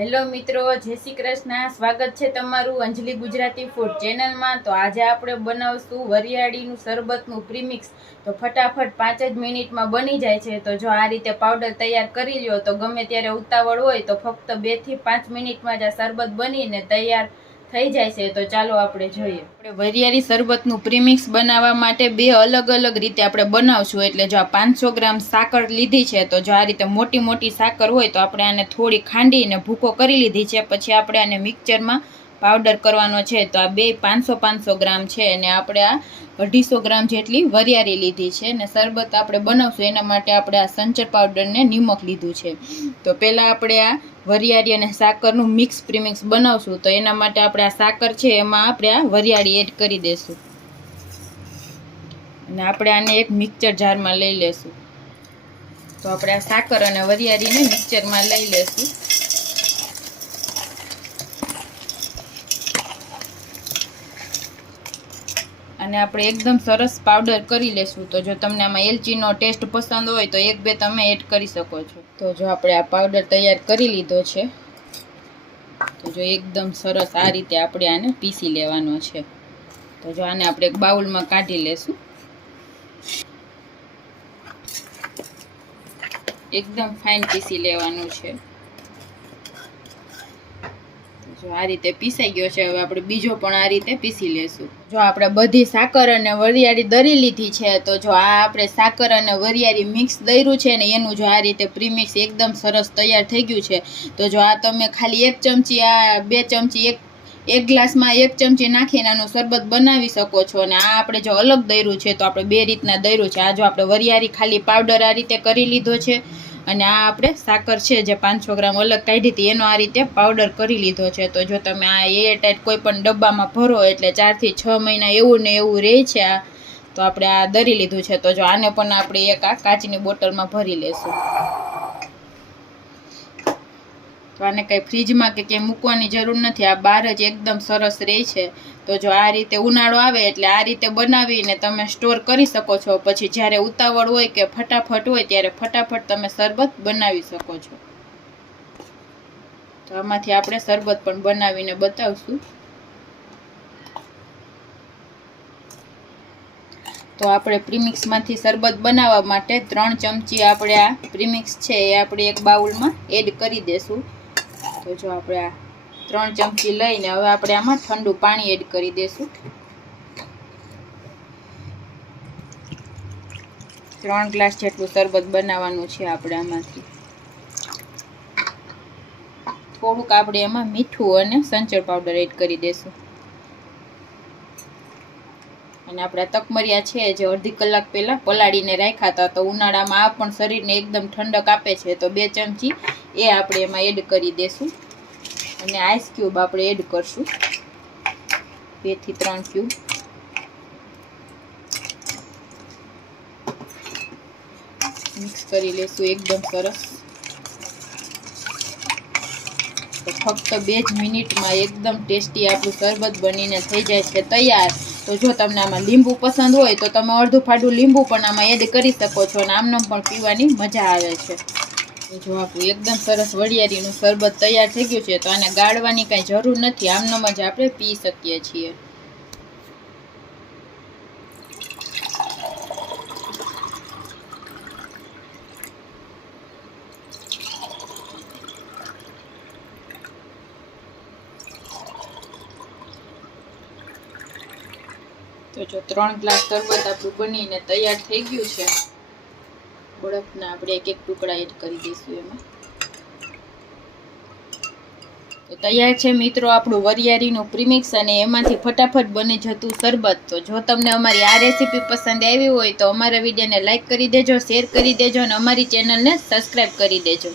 Hello મિત્રો, જય શ્રી કૃષ્ણ. સ્વાગત છે તમારું અંજલિ ગુજરાતી ફૂડ ચેનલમાં તો આજે આપણે બનાવશું વરિયાળીનું શરબતનું પ્રીમિક્સ તો ફટાફટ પાંચ જ મિનિટમાં બની જાય છે. તો જો આ રીતે પાવડર તૈયાર કરી લ્યો, તો ગમે ત્યારે ઉતાવળ હોય તો ફક્ત બેથી પાંચ મિનિટમાં જ આ શરબત બનીને તૈયાર થઈ જાય છે, તો ચાલો આપણે જોઈએ. આપણે વરિયાળી શરબતનું પ્રીમિક્સ બનાવવા માટે બે અલગ અલગ રીતે આપણે બનાવશું. એટલે જો આ પાંચસો ગ્રામ સાકર લીધી છે, તો જો આ રીતે મોટી મોટી સાકર હોય, તો આપણે આને થોડી ખાંડીને ભૂકો કરી લીધી છે. પછી આપણે આને મિક્સચરમાં પાવડર કરવાનો છે, તો આ બે પાંચસો પાંચસો ગ્રામ છે. અને આપણે આ અઢીસો ગ્રામ જેટલી વરિયાળી લીધી છે. અને શરબત આપણે બનાવશું, એના માટે આપણે આ સંચર પાવડરને નિમક લીધું છે. તો પહેલાં આપણે આ વરિયાળી અને સાકરનું મિક્સ પ્રીમિક્સ બનાવશું, તો એના માટે આપણે આ સાકર છે, એમાં આપણે આ વરિયાળી એડ કરી દઈશું અને આપણે આને એક મિક્સર જારમાં લઈ લેશું. તો આપણે આ સાકર અને વરિયાળીને મિક્સરમાં લઈ લેશું. અને આપણે એકદમ સરસ પાવડર કરી લેશું. તો જો તમને આમાં એલચીનો ટેસ્ટ પસંદ હોય તો એક બે તમે એડ કરી શકો છો. તો જો આપણે આ પાવડર તૈયાર કરી લીધો છે, તો જો એકદમ સરસ આ રીતે આપણે આને પીસી લેવાનો છે. તો જો આને આપણે એક બાઉલમાં કાઢી લેશું. એકદમ ફાઇન પીસી લેવાનું છે. જો આ રીતે પીસાઈ ગયો છે, હવે આપણે બીજો પણ આ રીતે પીસી લેશું. જો આપણે બધી સાકર અને વરિયાળી દરી લીધી છે, તો જો આ આપણે સાકર અને વરિયાળી મિક્સ દર્યું છે ને એનું જો આ રીતે પ્રીમિક્સ એકદમ સરસ તૈયાર થઈ ગયું છે, તો જો આ તમે ખાલી એક ચમચી, આ બે ચમચી, એક એક ગ્લાસમાં એક ચમચી નાખીને આનું શરબત બનાવી શકો છો અને આ આપણે જો અલગ દર્યું છે, તો આપણે બે રીતના દર્યું છે. આ જો આપણે વરિયાળી ખાલી પાવડર આ રીતે કરી લીધો છે અને આ આપણે સાકર છે જે પાંચસો ગ્રામ અલગ કાઢી હતી, એનો આ રીતે પાવડર કરી લીધો છે. તો જો તમે આ એર ટાઈટ કોઈ પણ ડબ્બામાં ભરો એટલે ચારથી છ મહિના એવું ને એવું રહે છે આ, તો આપણે આ દરી લીધું છે. તો જો આને પણ આપણે એક આ કાચની બોટલમાં ભરી લેશું. તો આને કંઈ ફ્રીજમાં કે ક્યાંય મૂકવાની જરૂર નથી. આ બહાર જ એકદમ સરસ રહે છે. તો જો આ રીતે ઉનાળો આવે એટલે આ રીતે બનાવીને તમે સ્ટોર કરી શકો છો. પછી જ્યારે ઉતાવળ હોય કે ફટાફટ હોય ત્યારે ફટાફટ તમે શરબત બનાવી શકો છો. તો આમાંથી આપણે શરબત પણ બનાવીને બતાવશું. તો આપણે પ્રીમિક્સમાંથી શરબત બનાવવા માટે ત્રણ ચમચી આપણે આ પ્રીમિક્સ છે એ આપણે એક બાઉલમાં એડ કરી દેશું. તો જો આપણે આ ત્રણ ચમચી લઈને હવે આપણે આમાં ઠંડુ પાણી એડ કરી દઈશું ત્રણ ગ્લાસ જેટલું શરબત બનાવવાનું છે આપણે આમાંથી. થોડુંક આપણે એમાં મીઠું અને સંચળ પાવડર એડ કરી દઈશું અને આપણા તકમરિયા છે જે અડધી કલાક પહેલાં પલાળીને રાખ્યા હતા. તો ઉનાળામાં આ પણ શરીરને એકદમ ઠંડક આપે છે. તો બે ચમચી એ આપણે એમાં એડ કરી દઈશું અને આઈસ ક્યુબ આપણે એડ કરશું. બેથી ત્રણ ક્યુબ મિક્સ કરી લેશું. એકદમ સરસ. તો ફક્ત બે જ મિનિટમાં એકદમ ટેસ્ટી આપણું શરબત બનીને થઈ જાય છે. તૈયાર. તો જો તમને આમાં લીંબુ પસંદ હોય તો તમે અડધું ફાડું લીંબુ પણ આમાં એડ કરી શકો છો અને આમનો પણ પીવાની મજા આવે છે. જો આપણું એકદમ સરસ વડિયારીનું શરબત તૈયાર થઈ ગયું છે તો આને ગાળવાની કાંઈ જરૂર નથી. આમનામ જ આપણે પી શકીએ છીએ. તો જો ત્રણ ગ્લાસ શરબત આપણું બનીને તૈયાર થઈ ગયું છે, બરફના આપણે એક એક ટુકડા એડ કરી દઈશું એમાં. તો તૈયાર છે મિત્રો આપણું વરિયાળીનું પ્રીમિક્સ અને એમાંથી ફટાફટ બની જતું શરબત તો જો તમને અમારી આ રેસીપી પસંદ આવી હોય તો અમારા વિડીયોને લાઇક કરી દેજો, શેર કરી દેજો અને અમારી ચેનલને સબસ્ક્રાઈબ કરી દેજો.